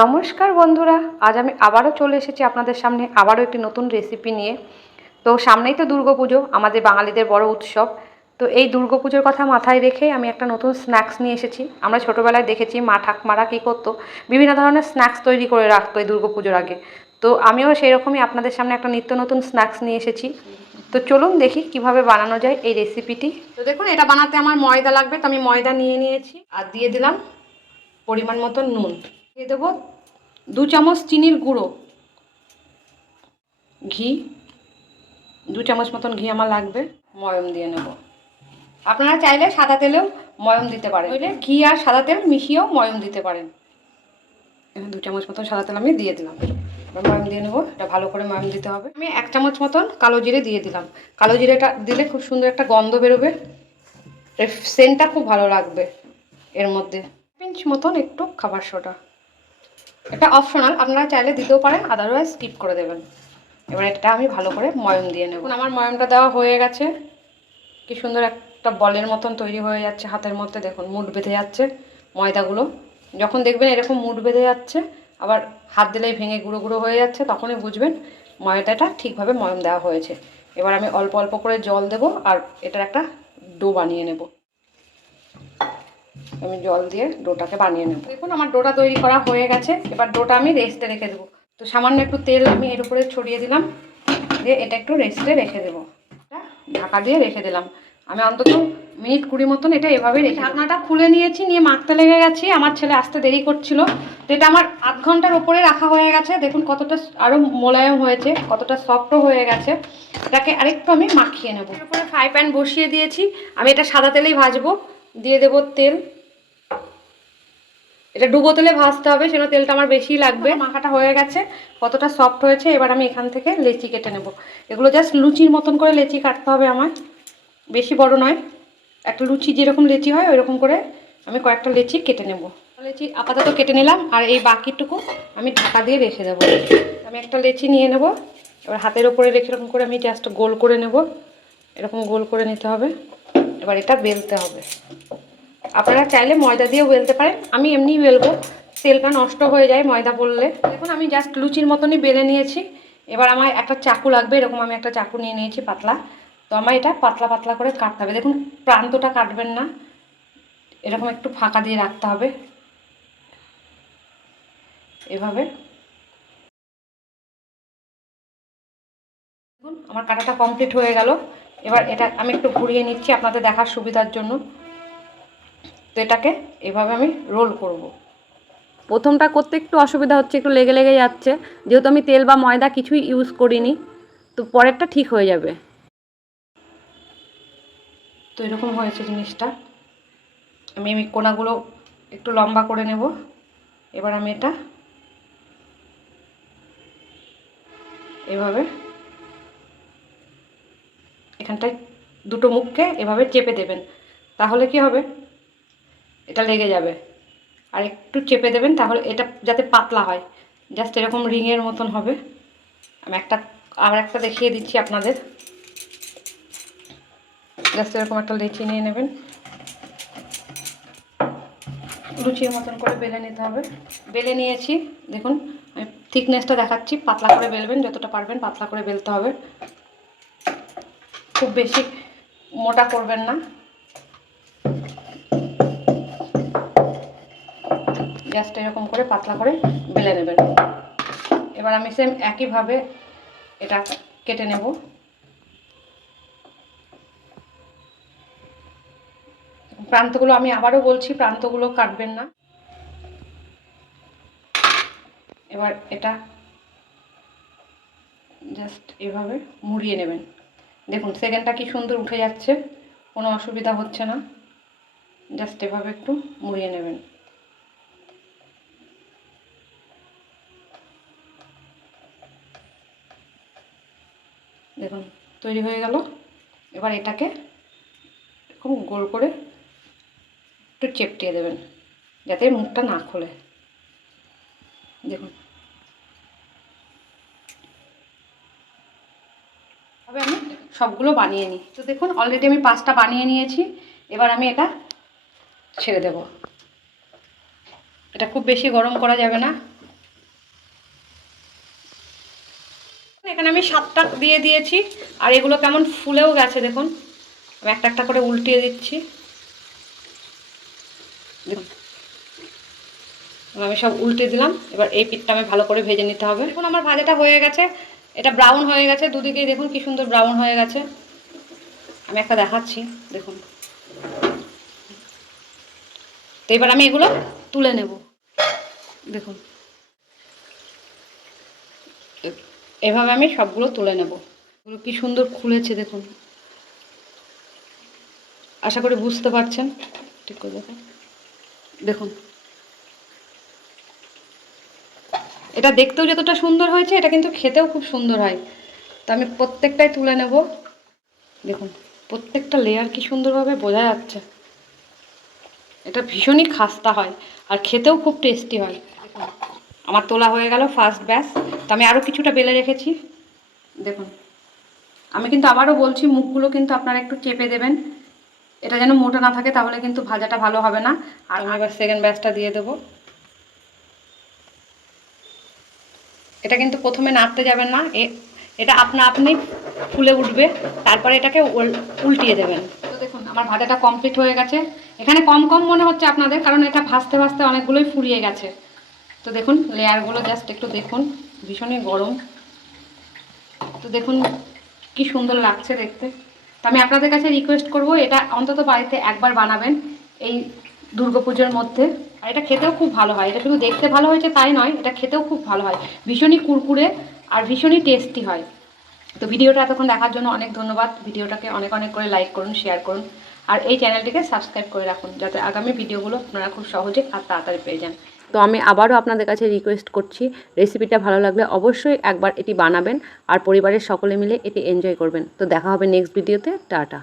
নমস্কার বন্ধুরা, আজ আমি আবারও চলে এসেছি আপনাদের সামনে আবারও একটি নতুন রেসিপি নিয়ে। তো সামনেই তো দুর্গাপুজো আমাদের বাঙালিদের বড় উৎসব। তো এই দুর্গাপুজোর কথা মাথায় রেখে আমি একটা নতুন স্ন্যাক্স নিয়ে এসেছি। আমরা ছোটোবেলায় দেখেছি মা ঠাকমারা কী করতো, বিভিন্ন ধরনের স্ন্যাক্স তৈরি করে রাখতো এই দুর্গাপুজোর আগে। তো আমিও সেই রকমই আপনাদের সামনে একটা নিত্য নতুন স্ন্যাক্স নিয়ে এসেছি। তো চলুন দেখি কীভাবে বানানো যায় এই রেসিপিটি তো দেখুন, এটা বানাতে আমার ময়দা লাগবে, তো আমি ময়দা নিয়ে নিয়েছি। আর দিয়ে দিলাম পরিমাণ মতো নুন। দিয়ে দেবো দু চামচ চিনির গুঁড়ো। ঘি। দু চামচ মতন ঘি আমার লাগবে। ময়ম দিয়ে নেব। আপনারা চাইলে সাদা তেলেও ময়ম দিতে পারেন। নইলে ঘি আর সাদা তেল মিশিয়েও ময়ম দিতে পারেন। দু চামচ মতন সাদা তেল আমি দিয়ে দিলাম। এবার ময়ম দিয়ে নেব। এটা ভালো করে ময়ম দিতে হবে। আমি এক চামচ মতন কালো জিরে দিয়ে দিলাম। কালো জিরেটা দিলে খুব সুন্দর একটা গন্ধ বেরোবে। এর সেন্টটা খুব ভালো লাগবে এর মধ্যে। পিঞ্চ মতন একটু খাবার সোডা। এটা অপশনাল আপনারা চাইলে দিতেও পারেন আদারওয়াইজ স্কিপ করে দেবেন। এবার এটা আমি ভালো করে ময়ম দিয়ে নেব। আমার ময়মটা দেওয়া হয়ে গেছে। কি সুন্দর একটা বলের মতন তৈরি হয়ে যাচ্ছে হাতের মধ্যে, দেখুন, মুড বেঁধে যাচ্ছে ময়দাগুলো। যখন দেখবেন এরকম মুড বেঁধে যাচ্ছে, আবার হাত দিলেই ভেঙে গুঁড়ো গুঁড়ো হয়ে যাচ্ছে, তখনই বুঝবেন ময়দাটা ঠিকভাবে ময়ম দেওয়া হয়েছে। এবার আমি অল্প অল্প করে জল দেব, আর এটার একটা ডো বানিয়ে নেব। আমি জল দিয়ে ডোটাকে বানিয়ে নেব। দেখুন, আমার ডোটা তৈরি করা হয়ে গেছে। এবার ডোটা আমি রেস্টে রেখে দেবো। তো সামান্য একটু তেল আমি এর উপরে ছড়িয়ে দিলাম। দিয়ে এটা একটু রেস্টে রেখে দেবো। ঢাকা দিয়ে রেখে দিলাম। আমি অন্তত মিনিট কুড়ি মতন এটা এভাবে রেখে ঢাকনাটা খুলে নিয়েছি, নিয়ে মাখতে লেগে গেছি। আমার ছেলে আসতে দেরি করছিল। তো এটা আমার আধ ঘণ্টার ওপরে রাখা হয়ে গেছে। দেখুন, কতটা আরও মোলায়ম হয়েছে, কতটা সফটও হয়ে গেছে। এটাকে আরেকটু আমি মাখিয়ে নেব। ফ্রাই প্যান বসিয়ে দিয়েছি। আমি এটা সাদা তেলেই ভাজবো। দিয়ে দেবো তেল। এটা ডুবো তেলে ভাজতে হবে সেটা তেলটা আমার বেশি লাগবে। মাখাটা হয়ে গেছে, কতটা সফট হয়েছে, এবার আমি এখান থেকে লেচি কেটে নেব। এগুলো জাস্ট লুচির মতন করে লেচি কাটতে হবে আমার, বেশি বড় নয়। একটা লুচি যেরকম লেচি হয়, ওইরকম করে আমি কয়েকটা লেচি কেটে নেব। লেচি আপাতত কেটে নিলাম, আর এই বাকিটুকু আমি ঢাকা দিয়ে রেখে দেবো। আমি একটা লেচি নিয়ে নেব, এবার হাতের ওপরে রেখে এরকম করে আমি জাস্ট গোল করে নেব। এরকম গোল করে নিতে হবে, এবার এটা বেলতে হবে। আপনারা চাইলে ময়দা দিয়েও বেলতে পারেন। আমি এমনিই বেলবো। তেলটা নষ্ট হয়ে যায় ময়দা পড়লে। দেখুন, আমি জাস্ট লুচির মতনই বেলে নিয়েছি। এবার আমার একটা চাকু লাগবে, এরকম আমি একটা চাকু নিয়ে নিয়েছি পাতলা। তো আমার এটা পাতলা পাতলা করে কাটতে হবে। দেখুন, প্রান্তটা কাটবেন না। এরকম একটু ফাঁকা দিয়ে রাখতে হবে। এভাবে। দেখুন, আমার কাটাটা কমপ্লিট হয়ে গেল। এবার এটা আমি একটু ঘুরিয়ে নিচ্ছি আপনাদের দেখার সুবিধার জন্য। তো এটাকে এভাবে আমি রোল করব। প্রথমটা করতে একটু অসুবিধা হচ্ছে একটু লেগে লেগে যাচ্ছে। যেহেতু আমি তেল বা ময়দা কিছুই ইউজ করিনি তো পরেরটা ঠিক হয়ে যাবে। তো এরকম হয়েছে জিনিসটা। আমি আমি কোনাগুলো একটু লম্বা করে নেব। এবার আমি এটা এভাবে এখানটায় দুটো মুখকে এভাবে চেপে দেবেন। তাহলে কি হবে? এটা লেগে যাবে। আর একটু চেপে দেবেন তাহলে এটা যাতে পাতলা হয়। জাস্ট এরকম রিংয়ের মতন হবে। আমি একটা, আর একটা দেখিয়ে দিচ্ছি আপনাদের। জাস্ট এরকম একটা লেচি নিয়ে নেবেন। লুচির মতন করে বেলে নিতে হবে। বেলে নিয়েছি। দেখুন, আমি থিকনেসটা দেখাচ্ছি। পাতলা করে বেলবেন, যতটা পারবেন পাতলা করে বেলতে হবে। খুব বেশি মোটা করবেন না। জাস্ট এরকম করে পাতলা করে বেলে নেবেন। এবার আমি সেম একইভাবে এটা কেটে নেব। প্রান্তগুলো আমি আবারও বলছি, প্রান্তগুলো কাটবেন না। এবার এটা জাস্ট এভাবে মুড়িয়ে নেবেন। দেখুন, সেকেন্ডটা কি সুন্দর উঠে যাচ্ছে, কোনো অসুবিধা হচ্ছে না। জাস্ট এভাবে একটু মুড়িয়ে নেবেন। দেখুন, তৈরি হয়ে গেল। এবার এটাকে খুব গোল করে একটু চেপটিয়ে দেবেন, যাতে মুখটা না খোলে। দেখুন। তবে আমি সবগুলো বানিয়ে নিই। তো দেখুন অলরেডি আমি পাঁচটা বানিয়ে নিয়েছি। এবার আমি এটা ছেড়ে দেব। এটা খুব বেশি গরম করা যাবে না। এখানে আমি সাতটা দিয়ে দিয়েছি, আর এগুলো কেমন ফুলেও গেছে দেখুন। আমি একটা একটা করে উল্টিয়ে দিচ্ছি। আমি সব উল্টে দিলাম, এবার এই পিঠটা আমি ভালো করে ভেজে নিতে হবে। দেখুন আমার ভাজাটা হয়ে গেছে, এটা ব্রাউন হয়ে গেছে, দুদিকেই দেখুন কি সুন্দর ব্রাউন হয়ে গেছে। আমি একটা দেখাচ্ছি, দেখুন। তো এবার আমি এগুলো তুলে নেব। দেখুন। এভাবে আমি সবগুলো তুলে নেব। এগুলো কি সুন্দর খুলেছে দেখুন। আশা করি বুঝতে পারছেন। ঠিক করে দেখুন। দেখুন। এটা দেখতেও যতটা সুন্দর হয়েছে, এটা কিন্তু খেতেও খুব সুন্দর হয়। তো আমি প্রত্যেকটাই তুলে নেব। দেখুন, প্রত্যেকটা লেয়ার কি সুন্দরভাবে বোঝা যাচ্ছে। এটা ভীষণই খাস্তা হয়, আর খেতেও খুব টেস্টি হয়। আমার তোলা হয়ে গেল ফার্স্ট ব্যাস। তো আমি আরও কিছুটা বেলে রেখেছি। দেখুন আমি কিন্তু আবারও বলছি মুখগুলো কিন্তু আপনারা একটু চেপে দেবেন। এটা যেন মোটা না থাকে তাহলে কিন্তু ভাজাটা ভালো হবে না। আর আমি এবার সেকেন্ড ব্যাচটা দিয়ে দেবো। এটা কিন্তু প্রথমে নাড়তে যাবেন না এ- এটা আপনা আপনি ফুলে উঠবে তারপরে এটাকে উল- উল্টিয়ে দেবেন। তো দেখুন আমার ভাজাটা কমপ্লিট হয়ে গেছে। এখানে কম কম মনে হচ্ছে আপনাদের কারণ এটা ভাজতে ভাজতে অনেকগুলোই ফুরিয়ে গেছে। তো দেখুন, লেয়ারগুলো জাস্ট একটু দেখুন, ভীষণই গরম। তো দেখুন, কি সুন্দর লাগছে দেখতে। তো আমি আপনাদের কাছে রিকোয়েস্ট করব, এটা অন্তত বাড়িতে একবার বানাবেন, এই দুর্গাপুজোর মধ্যে। আর এটা খেতেও খুব ভালো হয়, এটা শুধু দেখতে ভালো হয়েছে তাই নয়, এটা খেতেও খুব ভালো হয়। ভীষণই কুরকুরে আর ভীষণই টেস্টি হয়। তো ভিডিওটা এতক্ষণ দেখার জন্য অনেক ধন্যবাদ। ভিডিওটাকে অনেক অনেক করে লাইক করুন শেয়ার করুন। আর এই চ্যানেলটিকে সাবস্ক্রাইব করে রাখুন, যাতে আগামী ভিডিওগুলো আপনারা খুব সহজে আর তাড়াতাড়ি পেয়ে যান। তো আমি আবারও আপনাদের কাছে রিকোয়েস্ট করছি রেসিপিটা ভালো লাগলে অবশ্যই একবার এটি বানাবেন আর পরিবারের সকলে মিলে এটি এনজয় করবেন। তো দেখা হবে নেক্সট ভিডিওতে টাটা।